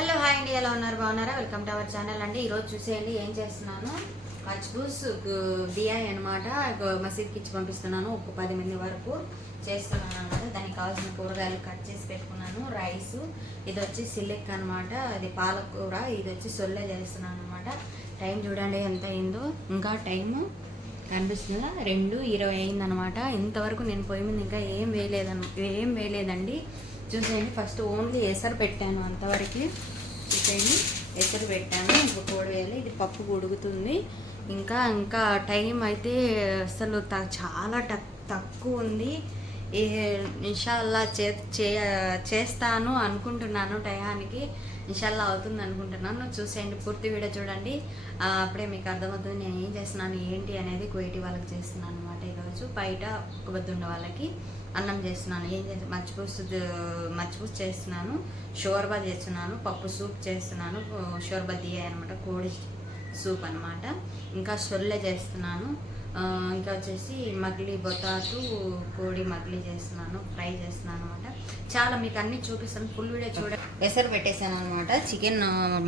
Hello hi అండి ఎలా ఉన్నారు? బాగున్నారా? వెల్కమ్ టు అవర్ ఛానల్ అండి. ఈరోజు చూసేయండి ఏం చేస్తున్నాను? కచ్బూస్ బిఐ అనమాట మసీద్కి ఇచ్చి పంపిస్తున్నాను. ఒక పది మంది వరకు చేస్తున్నాను అనమాట దానికి కావాల్సిన కూరగాయలు కట్ చేసి పెట్టుకున్నాను. రైస్ ఇది వచ్చి సిల్లెక్ అనమాట అది పాలకూర ఇది వచ్చి సొల్లె చేస్తున్నాను అనమాట టైం చూడండి ఎంత అయిందో. ఇంకా టైము కనిపిస్తుందా? రెండు ఇరవై అయిందనమాట ఇంతవరకు నేను పొయ్యి మీద ఇంకా ఏం వేయలేదను ఏం వేయలేదండి. చూసేయండి. ఫస్ట్ ఓన్లీ ఎసరు పెట్టాను అంతవరకు. చూసేయండి. ఎసరు పెట్టాను. ఇంకా కోడి వేయాలి. ఇది పప్పు ఉడుకుతుంది. ఇంకా ఇంకా టైం అయితే అసలు త- చాలా టక్ తక్కువ ఉంది. ఏ ఇన్షాల్లా చే చే- చేస్తాను అనుకుంటున్నాను టయానికి. ఇన్షాల్లా అవుతుంది అనుకుంటున్నాను. చూసేయండి. పూర్తి వీడియో చూడండి. అప్పుడే మీకు అర్థమవుతుంది నేను ఏం చేస్తున్నాను ఏంటి అనేది కోయిటి వాళ్ళకి చేస్తున్నాను అనమాట ఈరోజు. బయట ఒక బద్దు ఉన్న వాళ్ళకి. అన్నం చేస్తున్నాను ఏం చేసి మచ్చిపూసు మచ్చిపూసు చేస్తున్నాను షోర్బా చేస్తున్నాను పప్పు సూప్ చేస్తున్నాను షోర్బా దియా అనమాట కోడి సూప్ అనమాట ఇంకా సొల్లె చేస్తున్నాను ఇంకా వచ్చేసి మగ్లీ బొతాటు కోడి మగ్లీ చేస్తున్నాను ఫ్రై చేస్తున్నాను అనమాట చాలా మీకు అన్ని చూపిస్తాను ఫుల్ వీడియో చూడ ఎసరు పెట్టేసాను అనమాట చికెన్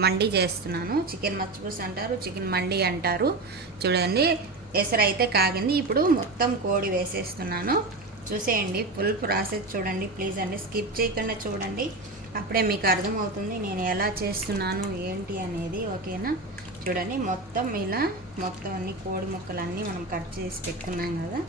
మండి చేస్తున్నాను. చికెన్ మచ్చిపూస్ అంటారు చికెన్ మండి అంటారు. చూడండి ఎసరు అయితే కాగింది. ఇప్పుడు మొత్తం కోడి వేసేస్తున్నాను. చూసేయండి. ఫుల్ ప్రాసెస్ చూడండి. ప్లీజ్ అండి. స్కిప్ చేయకుండా చూడండి. అప్పుడే మీకు అర్థమవుతుంది నేను ఎలా చేస్తున్నాను ఏంటి అనేది. ఓకేనా చూడండి. మొత్తం ఇలా మొత్తం అన్ని కోడి ముక్కలన్నీ మనం కట్ చేసి పెట్టుకున్నాం కదా.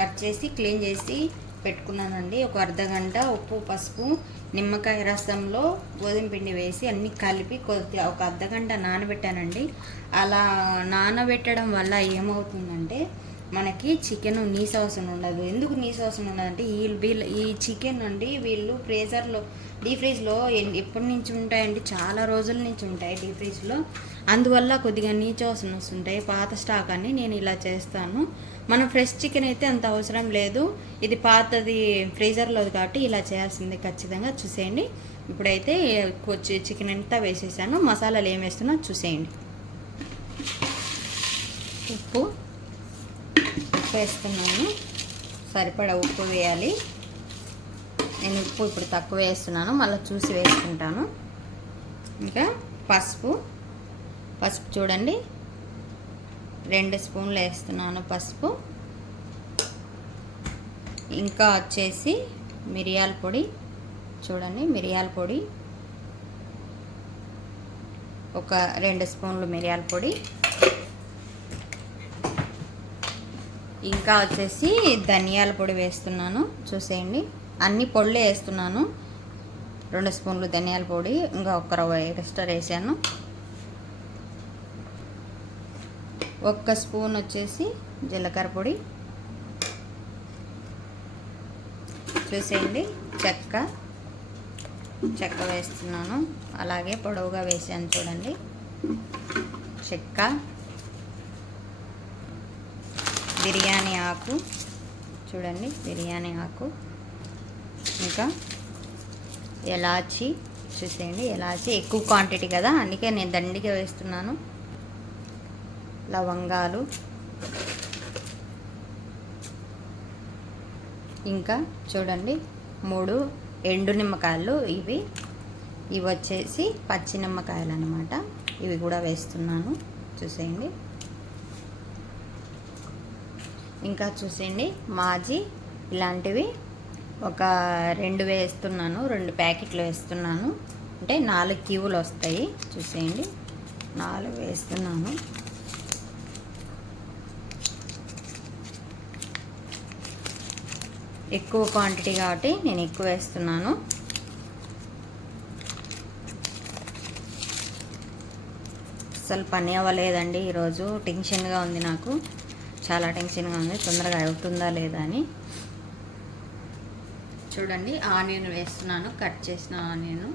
కట్ చేసి క్లీన్ చేసి పెట్టుకున్నానండి. ఒక అర్ధ గంట ఉప్పు పసుపు నిమ్మకాయ రసంలో గోధుమ పిండి వేసి అన్నీ కలిపి కొద్ది ఒక అర్ధ గంట నానబెట్టానండి. అలా నానబెట్టడం వల్ల ఏమవుతుందంటే మనకి చికెన్ అవసరం ఉండదు. ఎందుకు నీసవసరం ఉండదంటే ఈ వీళ్ళు ఈ చికెన్ అండి వీళ్ళు ఫ్రీజర్లో డీ ఫ్రీజ్లో ఎప్పటి నుంచి ఉంటాయండి? చాలా రోజుల నుంచి ఉంటాయి డీ ఫ్రీజ్లో అందువల్ల కొద్దిగా నీచవసరం వస్తుంటాయి. పాత స్టాక్ అని నేను ఇలా చేస్తాను. మనం ఫ్రెష్ చికెన్ అయితే అంత అవసరం లేదు. ఇది పాతది ఫ్రీజర్లో కాబట్టి ఇలా చేయాల్సిందే ఖచ్చితంగా. చూసేయండి. ఇప్పుడైతే కొంచెం చికెన్ అంతా వేసేసాను. మసాలాలు ఏం వేస్తున్నా చూసేయండి. ఉప్పు. ఉప్పు వేస్తున్నాను. సరిపడా ఉప్పు వేయాలి. నేను ఉప్పు ఇప్పుడు తక్కువ వేస్తున్నాను. మళ్ళీ చూసి వేసుకుంటాను. ఇంకా పసుపు. పసుపు చూడండి. రెండు స్పూన్లు వేస్తున్నాను పసుపు. ఇంకా వచ్చేసి మిరియాల పొడి. చూడండి మిరియాల పొడి. ఒక రెండు స్పూన్లు మిరియాల పొడి. ఇంకా వచ్చేసి ధనియాల పొడి వేస్తున్నాను. చూసేయండి. అన్ని పొడులు వేస్తున్నాను. రెండు స్పూన్లు ధనియాల పొడి ఇంకా ఒక రవ్వ ఎక్స్ట్రా వేసాను. ఒక్క స్పూన్ వచ్చేసి జీలకర్ర పొడి. చూసేయండి. చెక్క. చెక్క వేస్తున్నాను. అలాగే పొడవుగా వేసాను చూడండి. చెక్క. బిర్యానీ ఆకు. చూడండి బిర్యానీ ఆకు. ఇంకా ఎలాచి చూసేయండి ఎలాచి. ఎక్కువ క్వాంటిటీ కదా అందుకే నేను దండిగా వేస్తున్నాను. లవంగాలు. ఇంకా చూడండి మూడు ఎండు నిమ్మకాయలు. ఇవి ఇవి వచ్చేసి పచ్చి నిమ్మకాయలు అనమాట ఇవి కూడా వేస్తున్నాను. చూసేయండి. ఇంకా చూసేయండి. మాజీ ఇలాంటివి. ఒక రెండు వేస్తున్నాను రెండు ప్యాకెట్లు వేస్తున్నాను. అంటే నాలుగు క్యూలు వస్తాయి. చూసేయండి. నాలుగు వేస్తున్నాను. ఎక్కువ క్వాంటిటీ కాబట్టి నేను ఎక్కువ వేస్తున్నాను. అసలు పని అవ్వలేదండి. ఈరోజు టెన్షన్గా ఉంది నాకు. చాలా టెన్షన్గా ఉంది. తొందరగా అవుతుందా లేదా అని. చూడండి ఆనియన్ వేస్తున్నాను. కట్ చేసిన ఆనియన్.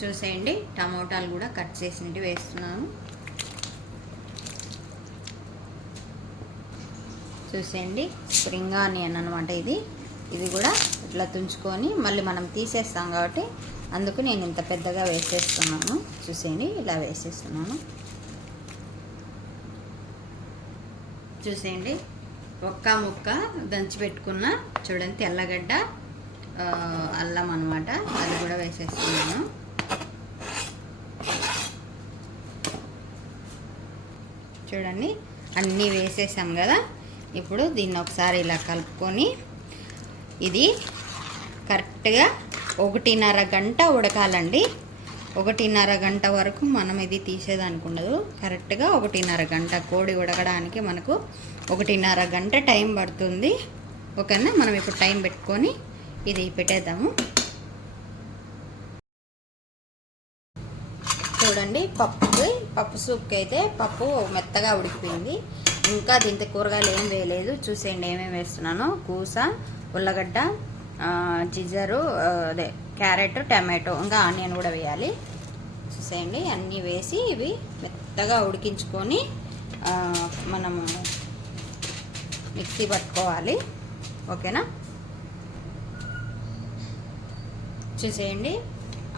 చూసేయండి టమోటాలు కూడా కట్ చేసినవి వేస్తున్నాను. చూసేయండి స్ప్రింగ్ ఆనియన్ అనమాట ఇది. ఇది కూడా ఇట్లా తుంచుకొని మళ్ళీ మనం తీసేస్తాం కాబట్టి అందుకు నేను ఇంత పెద్దగా వేసేస్తున్నాను. చూసేయండి ఇలా వేసేస్తున్నాను. చూసేయండి ఒక్క ముక్క దంచి పెట్టుకున్న చూడండి తెల్లగడ్డ అల్లం అనమాట అది కూడా వేసేస్తున్నాను. చూడండి అన్నీ వేసేసాం కదా. ఇప్పుడు దీన్ని ఒకసారి ఇలా కలుపుకొని ఇది కరెక్ట్గా ఒకటిన్నర గంట ఉడకాలండి. ఒకటిన్నర గంట వరకు మనం ఇది తీసేదానికి ఉండదు. కరెక్ట్గా ఒకటిన్నర గంట కోడి ఉడకడానికి మనకు ఒకటిన్నర గంట టైం పడుతుంది. ఓకేనా? మనం ఇప్పుడు టైం పెట్టుకొని ఇది పెట్టేద్దాము. చూడండి పప్పుకి పప్పు సూప్కి అయితే పప్పు మెత్తగా ఉడికిపోయింది. ఇంకా దీంతో కూరగాయలు ఏం వేయలేదు. చూసేయండి ఏమేమి వేస్తున్నాను. కూస ఉల్లగడ్డ జిజరు అదే క్యారెట్ టమాటో ఇంకా ఆనియన్ కూడా వేయాలి. చూసేయండి అన్నీ వేసి ఇవి మెత్తగా ఉడికించుకొని మనం మనము మిక్సీ పట్టుకోవాలి. ఓకేనా? చూసేయండి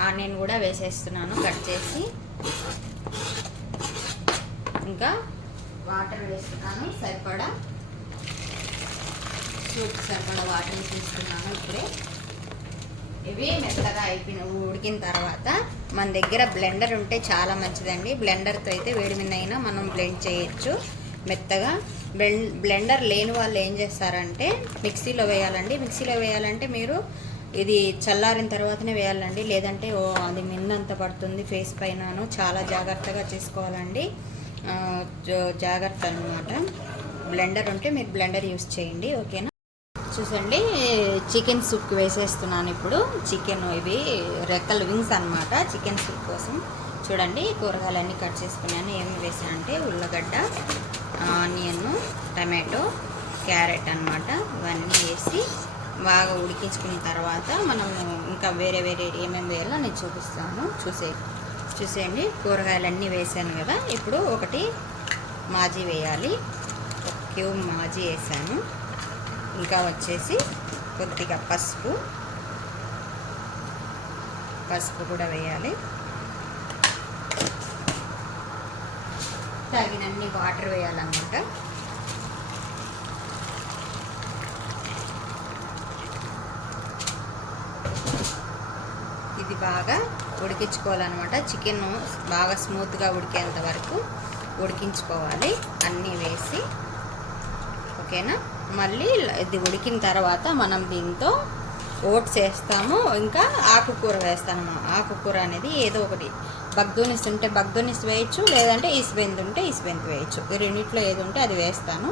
ఆనియన్ కూడా వేసేస్తున్నాను కట్ చేసి. ఇంకా వాటర్ వేస్తున్నాను సరిపడా. సూప్ సరిపడా వాటర్ తీసుకున్నాను ఇప్పుడే. ఇవి మెత్తగా అయిపోయిన ఉడికిన తర్వాత మన దగ్గర బ్లెండర్ ఉంటే చాలా మంచిదండి. బ్లెండర్తో అయితే వేడి మనం బ్లెండ్ చేయొచ్చు. మెత్తగా బ్లెండర్ లేని వాళ్ళు ఏం చేస్తారంటే మిక్సీలో వేయాలండి. మిక్సీలో వేయాలంటే మీరు ఇది చల్లారిన తర్వాతనే వేయాలండి. లేదంటే ఓ అది మిందంత పడుతుంది ఫేస్ పైనను. చాలా జాగ్రత్తగా చేసుకోవాలండి. జా- జాగ్రత్త అనమాట బ్లెండర్ ఉంటే మీరు బ్లెండర్ యూస్ చేయండి. ఓకేనా? చూసండి. చికెన్ సూప్ వేసేస్తున్నాను ఇప్పుడు. చికెన్ ఇవి రెక్కల వింగ్స్ అన్నమాట. చికెన్ సూప్ కోసం. చూడండి కూరగాయలన్నీ కట్ చేసుకున్నాను. ఏమి వేసానంటే ఉల్లగడ్డ ఆనియన్ టమాటో క్యారెట్ అన్నమాట. ఇవన్నీ వేసి బాగా ఉడికించుకున్న తర్వాత మనము ఇంకా వేరే వేరే ఏమేమి వేయాలో నేను చూపిస్తాను. చూసే చూసేయండి. కూరగాయలన్నీ వేసాను కదా. ఇప్పుడు ఒకటి మాజీ వేయాలి. ఒక క్యూబ్ మాజీ వేసాను. ఇంకా వచ్చేసి కొద్దిగా పసుపు. పసుపు కూడా వేయాలి. తగినన్ని వాటర్ వేయాలన్నమాట. ఇది బాగా ఉడికించుకోవాలన్నమాట. చికెన్ బాగా స్మూత్గా ఉడికేంత వరకు ఉడికించుకోవాలి. అన్నీ వేసి. ఓకేనా? మళ్ళీ ఇది ఉడికిన తర్వాత మనం దీంతో ఓట్స్ వేస్తాము. ఇంకా ఆకుకూర వేస్తాము ఆకుకూర అనేది ఏదో ఒకటి. బగ్దూనిస్ ఉంటే బగ్దూనిస్ వేయచ్చు లేదంటే ఇస్బెంద్ ఉంటే ఇస్బెంద్ వేయచ్చు. ఈ రెండిట్లో ఏది ఉంటే అది వేస్తాను.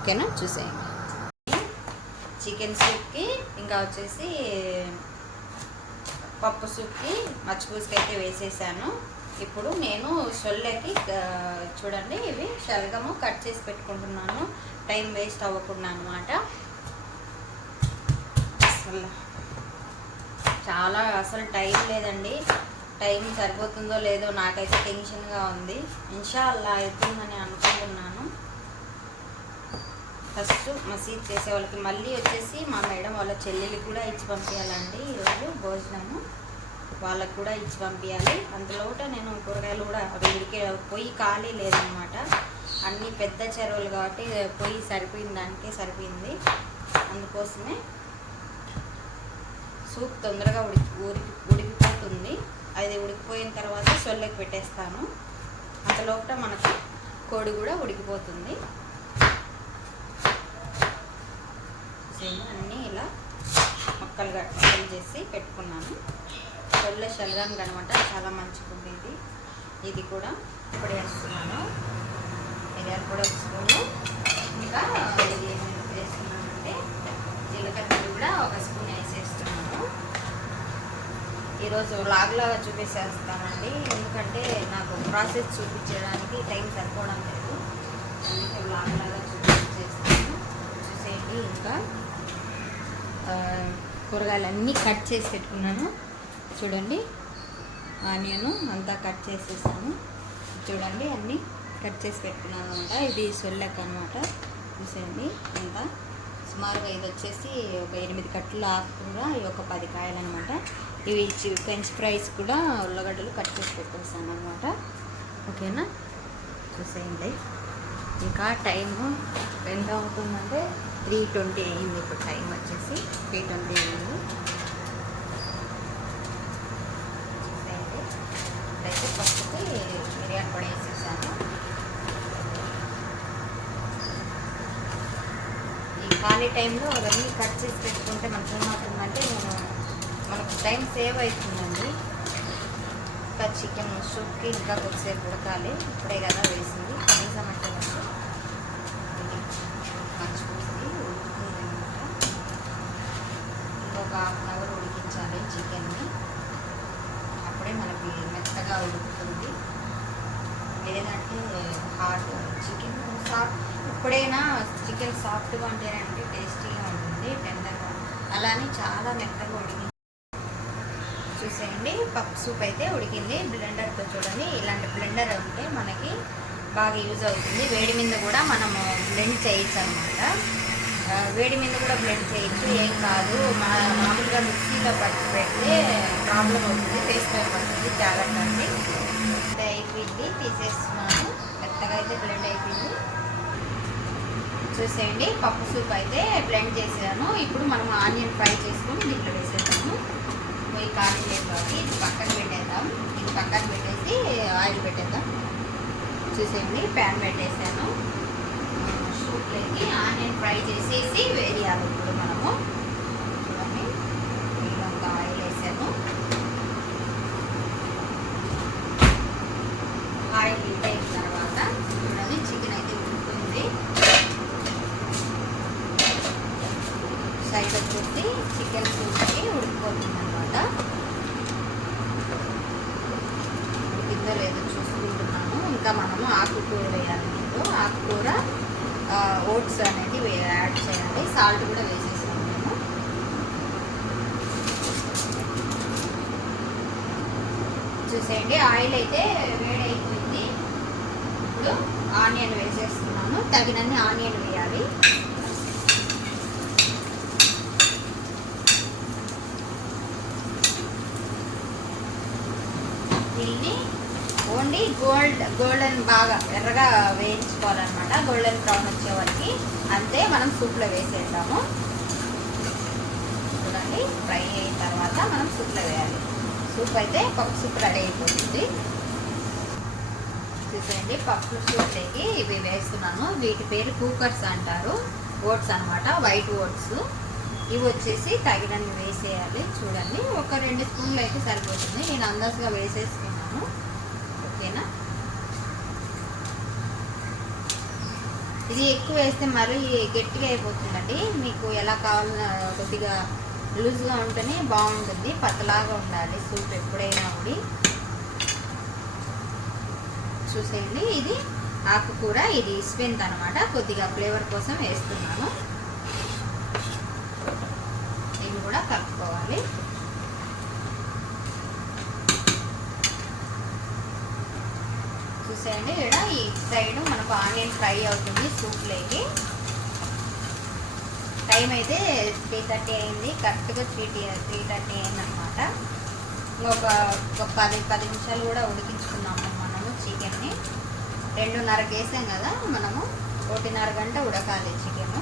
ఓకేనా? చూసేయండి. చికెన్ సూప్కి ఇంకా వచ్చేసి పప్పు సూప్కి మచ్చిపూసుకైతే వేసేసాను. ఇప్పుడు నేను సొల్లెకి చూడండి ఇవి శలగము కట్ చేసి పెట్టుకుంటున్నాను. టైం వేస్ట్ అవ్వకుండా అనమాట అసలు చాలా అసలు టైం లేదండి. టైం సరిపోతుందో లేదో నాకైతే టెన్షన్గా ఉంది. ఇన్షా అల్లా అవుతుందని అనుకుంటున్నాను. ఫస్ట్ మసీద్ చేసే వాళ్ళకి మళ్ళీ వచ్చేసి మా మేడం వాళ్ళ చెల్లెలు కూడా ఇచ్చి పంపించాలండి ఈరోజు భోజనము. వాళ్ళకి కూడా ఇచ్చి పంపించాలి అంతలోట నేను కూరగాయలు కూడా అవి ఉడికే పొయ్యి ఖాళీ లేదనమాట అన్నీ పెద్ద చెరువులు కాబట్టి పొయ్యి సరిపోయిన దానికే సరిపోయింది. అందుకోసమే సూప్ తొందరగా ఉడికి ఉడికి ఉడికిపోతుంది. అది ఉడికిపోయిన తర్వాత సొల్లకి పెట్టేస్తాను. అంతలోపట మనకు కోడి కూడా ఉడికిపోతుంది. అన్నీ ఇలా మొక్కలుగా మొక్కలు చేసి పెట్టుకున్నాను. సొల్ల శలగానికి అనమాట చాలా మంచి ఫుడ్ ఇది. ఇది కూడా ఇప్పుడు వేస్తున్నాను. మిరియాలు కూడా ఒక స్పూను. ఇంకా ఇది ఏమేమి వేస్తున్నానంటే జీలకర్ర కూడా ఒక స్పూన్ వేసేస్తున్నాను. ఈరోజు లాగ్లాగా చూపించేస్తానండి ఎందుకంటే నాకు ప్రాసెస్ చూపించడానికి టైం సరిపోవడం లేదు. అందుకే లాగ్లాగా చూపించేస్తాను చూసేయండి ఇంకా. కూరగాయలన్నీ కట్ చేసి పెట్టుకున్నాను. చూడండి. ఆనియన్ అంతా కట్ చేసేసాను. చూడండి అన్నీ కట్ చేసి పెట్టుకున్నాను అనమాట. ఇది సొల్లెక్ అనమాట. చూసేయండి అంతా సుమారుగా ఇది వచ్చేసి ఒక ఎనిమిది కట్టలు ఆకుకూర ఇవి ఒక పది కాయలు అనమాట. ఇవి ఫ్రెంచ్ ఫ్రైస్ కూడా ఉల్లగడ్డలు కట్ చేసి పెట్టేసాను అనమాట. ఓకేనా? చూసేయండి. ఇంకా టైము ఎంత అవుతుందంటే త్రీ ట్వంటీ అయింది. ఇప్పుడు టైం వచ్చేసి త్రీ ట్వంటీ అయింది చూసేయండి. ఇప్పుడైతే ఫస్ట్కి బిర్యానీ పొడి వేసేసాను ఈ ఖాళీ టైంలో అవన్నీ కట్ చేసి పెట్టుకుంటే మనకి ఏమవుతుందంటే నేను మనకు టైం సేవ్ అవుతుందండి. ఇంకా చికెన్ సూప్కి ఇంకా కొద్దిసేపు ఉడకాలి. ఇప్పుడే కదా వేసింది. కనీసం అంటే నాకు ఇది మర్చిపోయింది. ఉడుకుతుంది ఇంకొక హాఫ్ అన్ అవర్ ఉడికించాలి చికెన్ని. అప్పుడే మనకి మెత్తగా ఉడుకుతుంది. లేదంటే హార్డ్ చికెన్ సాఫ్ట్ ఇప్పుడైనా చికెన్ సాఫ్ట్గా ఉంటేనంటే టేస్టీగా ఉంటుంది టెండర్గా అలానే చాలా మెత్తగా ఉడికింది. చూసేయండి పప్పు సూప్ అయితే ఉడికింది. బ్లెండర్తో చూడండి ఇలాంటి బ్లెండర్ ఉంటే మనకి బాగా యూజ్ అవుతుంది. వేడి మీద కూడా మనము బ్లెండ్ చేయొచ్చు అనమాట వేడి మీద కూడా బ్లెండ్ చేయొచ్చు. ఏం కాదు మా మామూలుగా మిక్సీలో పట్టి పెడితే ప్రాబ్లం అవుతుంది టేస్ట్ అయిపోతుంది జాగ్రత్త అండి. అయిపోయింది తీసేస్తున్నాను. మెత్తగా అయితే బ్లెండ్ అయిపోయింది. చూసేయండి. పప్పు సూప్ అయితే బ్లెండ్ చేసాను ఇప్పుడు మనం ఆనియన్ ఫ్రై చేసుకొని దీంట్లో వేసేద్దాము. పోయి కారం కాబట్టి ఇది పక్కన పెట్టేద్దాం. ఇది పక్కన పెట్టేసి ఆయిల్ పెట్టేద్దాం. చూసేయండి. ప్యాన్ పెట్టేసాను సూప్లోకి ఆనియన్ ఫ్రై చేసేసి వేయాలి ఇప్పుడు మనం చూడండి ఇదంతా ఆయిల్ వేసాను ఆయిల్ హీట్ అయిన తర్వాత చూడండి చికెన్ అయితే ఉడుకుతుంది సైడ్ వచ్చేసి చికెన్ సూప్కి ఉడికిపోతుంది అనమాట ఉడికిందో లేదో చూసుకుంటున్నాను ఇంకా మనము ఆకుకూర వేయాలి దీంట్లో ఆకుకూర ఓట్స్ అనేది వే- యాడ్ చేయాలి సాల్ట్ కూడా వేసేసాము మేము చూసేయండి ఆయిల్ అయితే వేడి అయిపోయింది ఇప్పుడు ఆనియన్ తగినన్ని ఆనియన్ వేయాలి. దీన్ని ఓన్లీ గోల్డ్ గోల్డెన్ బాగా ఎర్రగా వేయించుకోవాలన్నమాట. గోల్డెన్ బ్రౌన్ వచ్చే వరకు. అంతే మనం సూప్లో వేసేద్దాము. చూడండి ఫ్రై అయిన తర్వాత మనం సూప్లో వేయాలి. సూప్ అయితే పప్పు సూప్ రెడీ అయిపోతుంది. చూసేయండి పప్పు సూప్లోకి ఇవి వేస్తున్నాను. వీటి పేరు కుక్కర్స్ అంటారు. ఓట్స్ అనమాట వైట్ ఓట్స్ ఇవి వచ్చేసి తగినన్ని వేసేయాలి. చూడండి. ఒక రెండు స్పూన్లు అయితే సరిపోతుంది. నేను అందాజుగా వేసేసుకున్నాను. ఓకేనా? ఇది ఎక్కువ వేస్తే మరీ గట్టిగా అయిపోతుందండి. మీకు ఎలా కావాలన్నా కొద్దిగా లూజ్గా ఉంటేనే బాగుంటుంది. పతలాగా ఉండాలి. సూప్ ఎప్పుడైనా కూడా. చూసేయండి. ఇది ఆకుకూర ఇది స్పెంత్ అనమాట కొద్దిగా ఫ్లేవర్ కోసం వేస్తున్నాను. దీన్ని కూడా కలుపుకోవాలి. చూసేయండి. ఇక్కడ ఈ సైడ్ మనకు ఆనియన్ ఫ్రై అవుతుంది సూప్లోకి. టైం అయితే త్రీ థర్టీ అయింది. కరెక్ట్గా త్రీ త్రీ థర్టీ అయింది అనమాట ఇంకొక ఒక పది పది నిమిషాలు కూడా ఉడికించుకున్నాము చికెన్ని. రెండున్నరకు వేసాం కదా మనము. ఒకటిన్నర గంట ఉడకాలి చికెన్.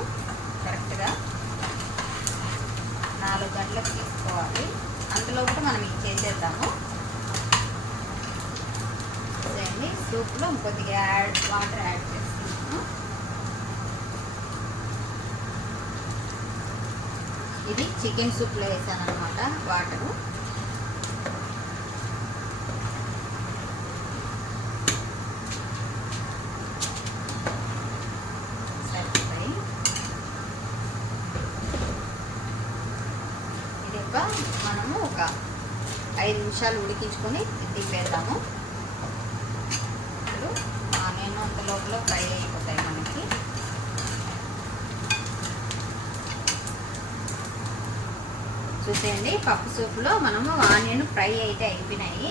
కరెక్ట్గా. నాలుగు గంటలకు తీసుకోవాలి. అందులో కూడా మనం ఇది చేసేద్దాము. చూడండి సూప్లో కొద్దిగా యాడ్ వాటర్ యాడ్ చేస్తున్నాము ఇది చికెన్ సూప్లో వేసాను అనమాట వాటరు. మనము ఒక ఐదు నిమిషాలు ఉడికించుకొని తిప్పేద్దాము ఇప్పుడు ఆనియన్ అంత లోపల ఫ్రై అయిపోతాయి మనకి. చూసేయండి పప్పు సూప్లో మనము ఆనియన్ ఫ్రై అయితే అయిపోయినాయి.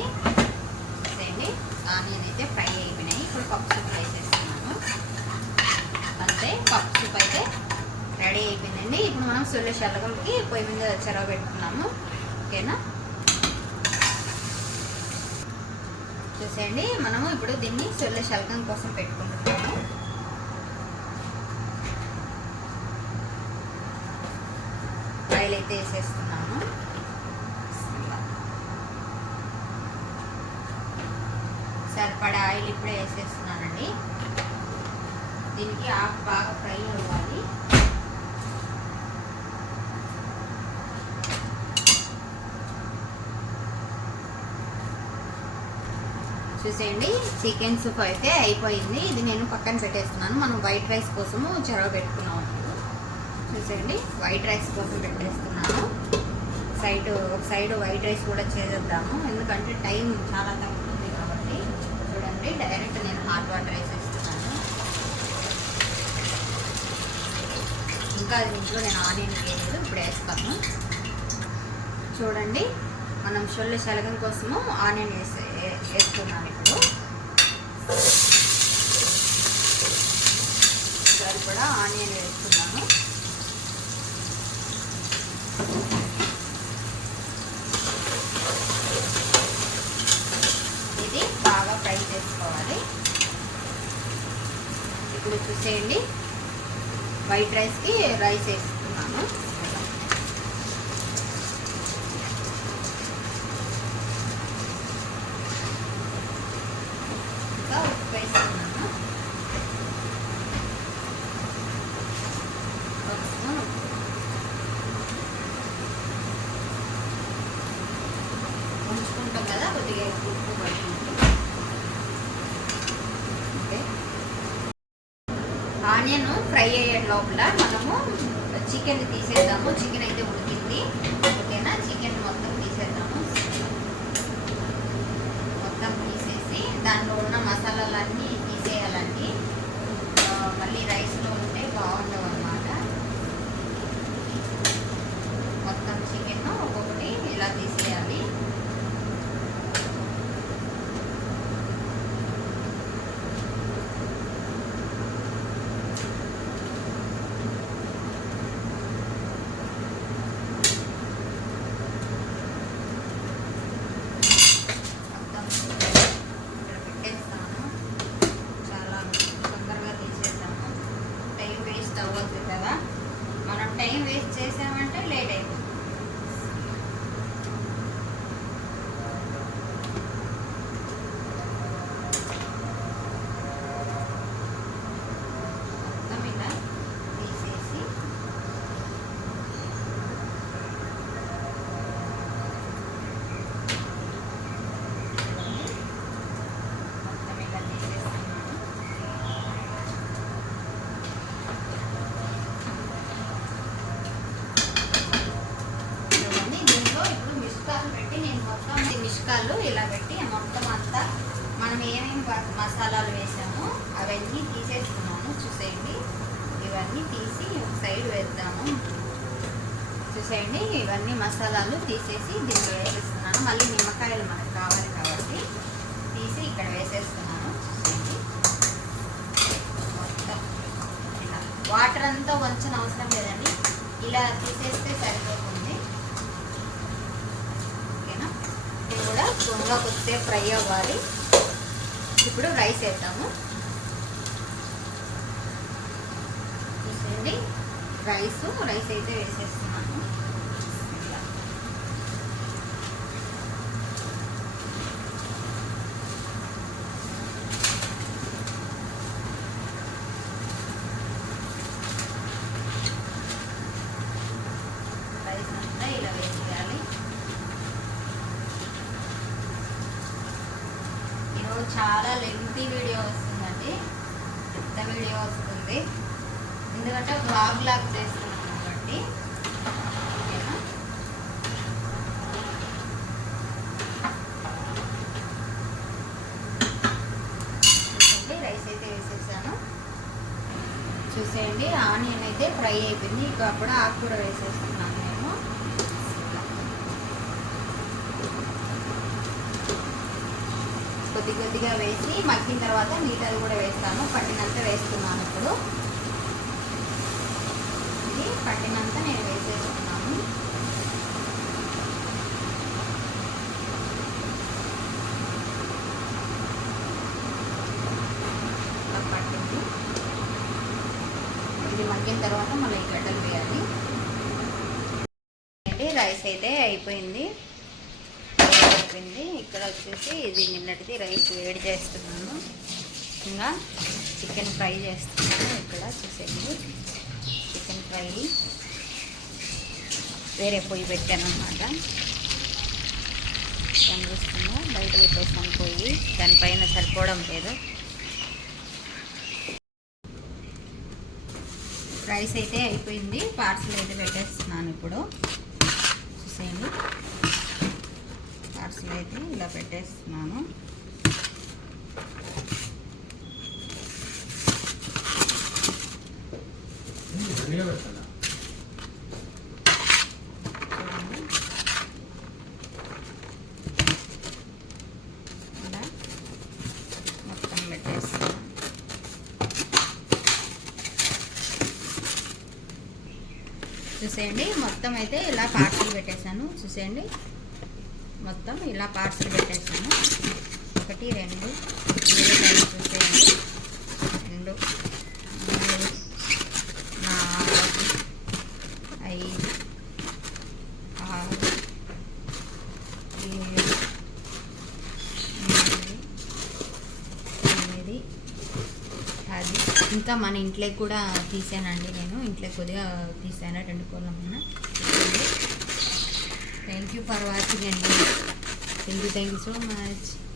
చూసేయండి ఆనియన్ అయితే ఫ్రై అయిపోయినాయి. ఇప్పుడు పప్పు సూప్ వేసేస్తున్నాను. అంతే పప్పు సూప్ అయితే రెడీ అయిపోయిందండి. ఇప్పుడు మనం సొల్లు చల్లగంకి పొయ్యి మీద చెరవ పెట్టుకున్నాము. ఓకేనా? చూసేయండి. మనము ఇప్పుడు దీన్ని సొల్లు శలకం కోసం పెట్టుకుంటున్నాము. ఆయిల్ అయితే వేసేస్తున్నాము. సరిపడే ఆయిల్ ఇప్పుడే వేసేస్తున్నానండి. దీనికి ఆకు బాగా ఫ్రై అవ్వాలి. చూసేయండి. చికెన్ సూప్ అయితే అయిపోయింది. ఇది నేను పక్కన పెట్టేస్తున్నాను. మనం వైట్ రైస్ కోసము చెరవ పెట్టుకున్నాం. చూసేయండి. వైట్ రైస్ కోసం పెట్టేస్తున్నాను. సైడ్ ఒక సైడ్ వైట్ రైస్ కూడా చేసేద్దాము. ఎందుకంటే టైం చాలా తక్కువ ఉంది కాబట్టి. చూడండి డైరెక్ట్ నేను హాట్ వాటర్ వేస్తున్నాను. ఇంకా దీంట్లో నేను ఆనియన్ వేయలేదు. ఇప్పుడు వేస్తాను. చూడండి మనం షొల్లు శలగం కోసము ఆనియన్ వేసాయి వేస్తున్నాను ఇప్పుడు. సరిపడా ఆనియన్ వేస్తున్నాను. ఇది బాగా ఫ్రై చేసుకోవాలి. ఇప్పుడు చూసేయండి. వైట్ రైస్కి రైస్ వేస్తున్నాను ఇంకా ఉప్పు వేస్తున్నాను ఒక స్పూన్ ఉప్పు ఉంచుకుంటాం కదా కొద్దిగా ఎక్కువ ఉప్పు పడుతుంది ఓకే ఆనియన్ ఫ్రై అయ్యే లోపల మనము చికెన్ తీసేద్దాము చికెన్ అయితే ఉడికింది ఓకేనా చికెన్ మొత్తం తీసేద్దాము మొత్తం తీసేసి దాంట్లో ఉన్న మసాలాలన్నీ తీసేయాలండి ఆ, మళ్ళీ రైస్లో ఉంటే బాగుండవు అనమాట మొత్తం చికెన్ ఒక్కొక్కటి ఇలా తీసేయాలి మొత్తం ఇక్కడ పెట్టేస్తాను చాలా తొందరగా తీసేద్దాము టైం వేస్ట్ అవ్వద్దు కదా మనం టైం వేస్ట్ చేసామంటే లేట్ అయిపోతుంది మొత్తం ఇలా తీసేసి మొత్తం ఇలా తీసేస్తున్నాను చూడండి దీంట్లో ఇప్పుడు మిష్కాలు పెట్టి నేను మొత్తం ఈ మిష్కాలు ఇలా పెట్టి మొత్తం అంతా మనం ఏమేమి ప- మసాలాలు వేసామో అవన్నీ తీసేస్తున్నాను చూసేయండి ఇవన్నీ తీసి ఒక సైడ్ వేద్దాము చూసేయండి ఇవన్నీ మసాలాలు తీసేసి దీంట్లో వేసేస్తున్నాను. మళ్ళీ నిమ్మకాయలు మనకు కావాలి కాబట్టి తీసి ఇక్కడ వేసేస్తున్నాను. మొత్తం ఇలా వాటర్ అంతా వంచిన అవసరం లేదండి. ఇలా తీసేస్తే సరిపోతుంది. ఓకేనా? ఇది కూడా స్పూన్లో కొద్దిసేపు ఫ్రై అవ్వాలి. ఇప్పుడు రైస్ వేద్దాము. చూసేయండి. రైస్ రైస్ అయితే వేసేస్తున్నాను ఇలా. రైస్ అంతా ఇలా వేసేయాలి ఈరోజు చాలా లెంగ్తీ వీడియో వస్తుందండి. పెద్ద వీడియో వస్తుంది. ఎందుకంటే బ్లాగ్ లాగ్ చేస్తున్నాం కాబట్టి. ఓకేనా? చూసేయండి రైస్ అయితే వేసేసాను. చూసేయండి ఆనియన్ అయితే ఫ్రై అయిపోయింది. ఇక అప్పుడు ఆకుకూర వేసేసాను నేను కొద్ది కొద్దిగా వేసి మగ్గిన తర్వాత మిగతాది కూడా వేస్తాను. పట్టినంత వేస్తున్నాను ఇప్పుడు. ఇది పట్టినంత నేను వేసేస్తున్నాను పట్టింది. ఇది మగ్గిన తర్వాత మళ్ళీ ఈ గడ్డలు వేయాలి. రైస్ అయితే అయిపోయింది. అయిపోయింది. ఇక్కడ వచ్చేసి ఇది నిన్నటిది రైస్ వేడి చేస్తున్నాను. ఇంకా చికెన్ ఫ్రై చేస్తున్నాను ఇక్కడ చూసేయండి. చికెన్ ఫ్రై వేరే పొయ్యి పెట్టాను అనమాట కనిపిస్తుందా బయట పెట్టేస్తాను పొయ్యి. దానిపైన సరిపోవడం లేదు. రైస్ అయితే అయిపోయింది. పార్సల్ అయితే పెట్టేస్తున్నాను ఇప్పుడు. చూసేయండి. పార్సల్ అయితే ఇలా పెట్టేస్తున్నాను. మొత్తం పెట్టేస్తున్నాను. చూసేయండి మొత్తం అయితే ఇలా పార్సల్ పెట్టేశాను. చూసేయండి. మొత్తం ఇలా పార్సల్ పెట్టేసాము ఒకటి రెండు చూసేయండి రెండు మూడు నాలుగు ఐదు ఆరు ఏడు ఎనిమిది తొమ్మిది అది ఇంకా మన ఇంట్లోకి కూడా తీసానండి నేను. ఇంట్లో కొద్దిగా తీసాను. రెండు కోళ్ళ Thank you for watching and thank you, thank you so much.